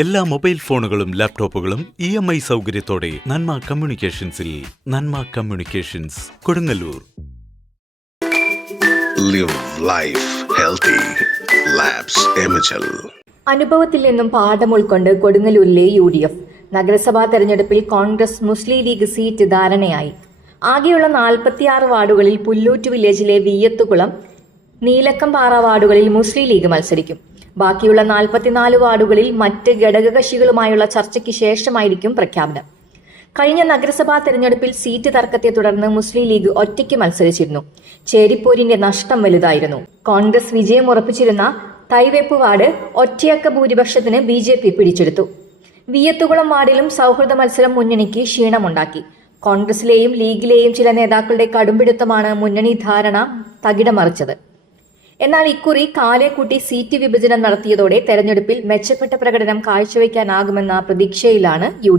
എല്ലാ മൊബൈൽ ഫോണുകളും ലാപ്ടോപ്പുകളും ഇ എം ഐ സൗകര്യത്തോടെ Nanma കമ്മ്യൂണിക്കേഷൻസിൽ Nanma communications Kodungallur. Live life healthy. അനുഭവത്തിൽ നിന്നും പാഠം ഉൾക്കൊണ്ട് കൊടുങ്ങല്ലൂരിലെ യു ഡി എഫ് നഗരസഭാ തെരഞ്ഞെടുപ്പിൽ കോൺഗ്രസ് മുസ്ലിം ലീഗ് സീറ്റ് ധാരണയായി. ആകെയുള്ള നാൽപ്പത്തിയാറ് വാർഡുകളിൽ പുല്ലൂറ്റ് വില്ലേജിലെ വിയ്യത്തുകുളം നീലക്കംപാറ വാർഡുകളിൽ മുസ്ലിം ലീഗ് മത്സരിക്കും. ബാക്കിയുള്ള നാൽപ്പത്തിനാല് വാർഡുകളിൽ മറ്റ് ഘടകകക്ഷികളുമായുള്ള ചർച്ചയ്ക്ക് ശേഷമായിരിക്കും പ്രഖ്യാപനം. കഴിഞ്ഞ നഗരസഭാ തെരഞ്ഞെടുപ്പിൽ സീറ്റ് തർക്കത്തെ തുടർന്ന് മുസ്ലിം ലീഗ് ഒറ്റയ്ക്ക് മത്സരിച്ചിരുന്നു. ചേരിപ്പോരിന്റെ നഷ്ടം വലുതായിരുന്നു. കോൺഗ്രസ് വിജയം ഉറപ്പിച്ചിരുന്ന തൈവേപ്പ് വാർഡ് ഒറ്റയക്ക ഭൂരിപക്ഷത്തിന് ബി ജെ പി പിടിച്ചെടുത്തു. വിയത്തുകുളം വാർഡിലും സൗഹൃദ മത്സരം മുന്നണിക്ക് ക്ഷീണമുണ്ടാക്കി. കോൺഗ്രസിലെയും ലീഗിലെയും ചില നേതാക്കളുടെ കടുംപിടുത്തമാണ് മുന്നണി ധാരണ തകിടമറിച്ചത്. എന്നാൽ ഇക്കുറി കാലേക്കുട്ടി സീറ്റ് വിഭജനം നടത്തിയതോടെ തെരഞ്ഞെടുപ്പിൽ മെച്ചപ്പെട്ട പ്രകടനം കാഴ്ചവെക്കാനാകുമെന്ന പ്രതീക്ഷയിലാണ് യു